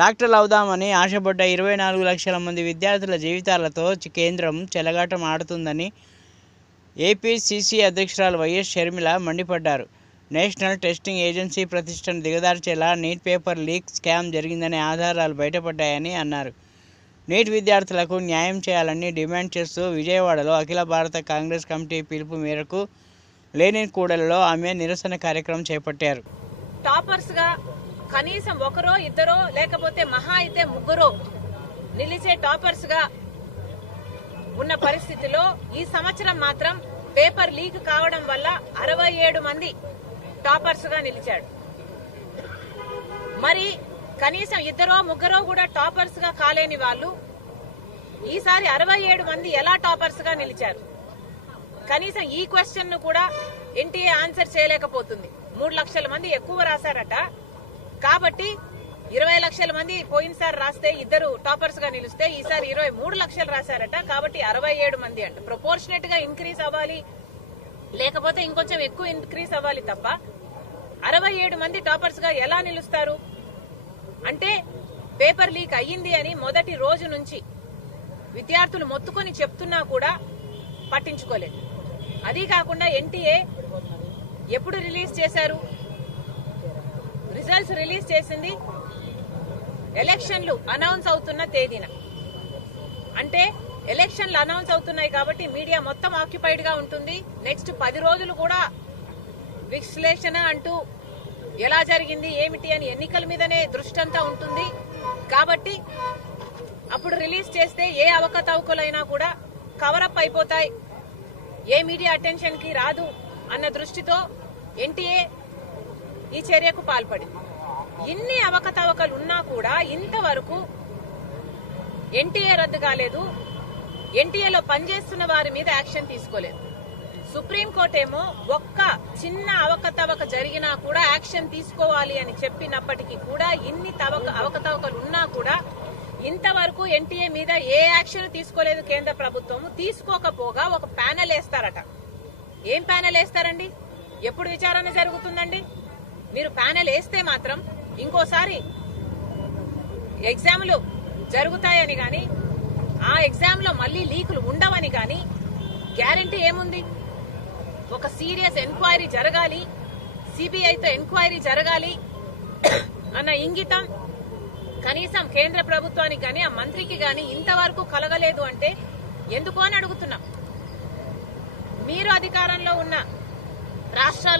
డాక్టర్లు అవుదామని ఆశపడ్డ 24 లక్షల మంది విద్యార్థుల జీవితాలతో కేంద్రం చెలగాటం ఆడుతుందని ఏపీసీసీ అధ్యక్షురాలు వైఎస్ షర్మిల మండిపడ్డారు. నేషనల్ టెస్టింగ్ ఏజెన్సీ ప్రతిష్టను దిగజార్చేలా నీట్ పేపర్ లీక్ స్కామ్ జరిగిందనే ఆధారాలు బయటపడ్డాయని అన్నారు. నీట్ విద్యార్థులకు న్యాయం చేయాలని డిమాండ్ చేస్తూ విజయవాడలో అఖిల భారత కాంగ్రెస్ కమిటీ పిలుపు మేరకు లెనిన్ కూడలిలో ఆమె నిరసన కార్యక్రమం చేపట్టారు. టాపర్స్గా కనీసం ఒకరో ఇద్దరో లేకపోతే మహా అయితే ముగ్గురో నిలిచే టాపర్స్గా ఉన్న పరిస్థితిలో ఈ సంవత్సరం మాత్రం పేపర్ లీక్ కావడం వల్ల 67 మంది టాపర్స్గా నిలిచాడు. మరి కనీసం ఇద్దరో ముగ్గురో కూడా టాపర్స్గా కాలేని వాళ్ళు ఈసారి 67 మంది ఎలా టాపర్స్గా నిలిచారు? కనీసం ఈ క్వశ్చన్ ను కూడా ఎన్టీఏ ఆన్సర్ చేయలేకపోతుంది. 3 లక్షల మంది ఎక్కువ రాశారట, కాబట్టి 20 లక్షల మంది పోయినసారి రాస్తే ఇద్దరు టాపర్స్ గా నిలిస్తే ఈసారి 23 లక్షలు రాశారట, కాబట్టి 67 మంది అంట. ప్రపోర్షనేట్ గా ఇంక్రీజ్ అవ్వాలి, లేకపోతే ఇంకొంచెం ఎక్కువ ఇంక్రీజ్ అవ్వాలి తప్ప 67 మంది టాపర్స్ గా ఎలా నిలుస్తారు? అంటే పేపర్ లీక్ అయ్యింది అని మొదటి రోజు నుంచి విద్యార్థులు మొత్తుకొని చెప్తున్నా కూడా పట్టించుకోలేదు. అదీ కాకుండా ఎన్టీఏ ఎప్పుడు రిలీజ్ చేశారు? రిజల్ట్స్ రిలీజ్ చేసింది ఎలక్షన్లు అనౌన్స్ అవుతున్న తేదీన. అంటే ఎలక్షన్లు అనౌన్స్ అవుతున్నాయి కాబట్టి మీడియా మొత్తం ఆక్యుపైడ్ గా ఉంటుంది. నెక్స్ట్ 10 రోజులు కూడా విశ్లేషణ అంటూ ఎలా జరిగింది ఏమిటి అని ఎన్నికల మీదనే దృష్టి అంతా ఉంటుంది. కాబట్టి అప్పుడు రిలీజ్ చేస్తే ఏ అవకతవకలైనా కూడా కవరప్ అయిపోతాయి, ఏ మీడియా అటెన్షన్ కి రాదు అన్న దృష్టితో ఎన్టీఏ ఈ చర్యకు పాల్పడింది. ఇన్ని అవకతవకలు ఉన్నా కూడా ఇంతవరకు ఎన్టీఏ రద్దు కాలేదు, ఎన్టీఏలో పనిచేస్తున్న వారి మీద యాక్షన్ తీసుకోలేదు. సుప్రీంకోర్టు ఏమో ఒక్క చిన్న అవకతవక జరిగినా కూడా యాక్షన్ తీసుకోవాలి అని చెప్పినప్పటికీ కూడా ఇన్ని అవకతవకలు ఉన్నా కూడా ఇంతవరకు ఎన్టీఏ మీద ఏ యాక్షన్ తీసుకోలేదు కేంద్ర ప్రభుత్వం. తీసుకోకపోగా ఒక ప్యానెల్ వేస్తారట. ఏం ప్యానెల్ వేస్తారండి? ఎప్పుడు విచారణ జరుగుతుందండి? మీరు ప్యానెల్ వేస్తే మాత్రం ఇంకోసారి ఎగ్జామ్లు జరుగుతాయని గాని ఆ ఎగ్జామ్ లో మళ్లీ లీకులు ఉండవని గాని గ్యారంటీ ఏముంది? ఒక సీరియస్ ఎంక్వైరీ జరగాలి, సిబిఐతో ఎంక్వైరీ జరగాలి అన్న ఇంగితం కనీసం కేంద్ర ప్రభుత్వానికి గాని ఆ మంత్రికి గాని ఇంతవరకు కలగలేదు అంటే ఎందుకు అని అడుగుతున్నాం. మీరు అధికారంలో ఉన్న రాష్ట్రాల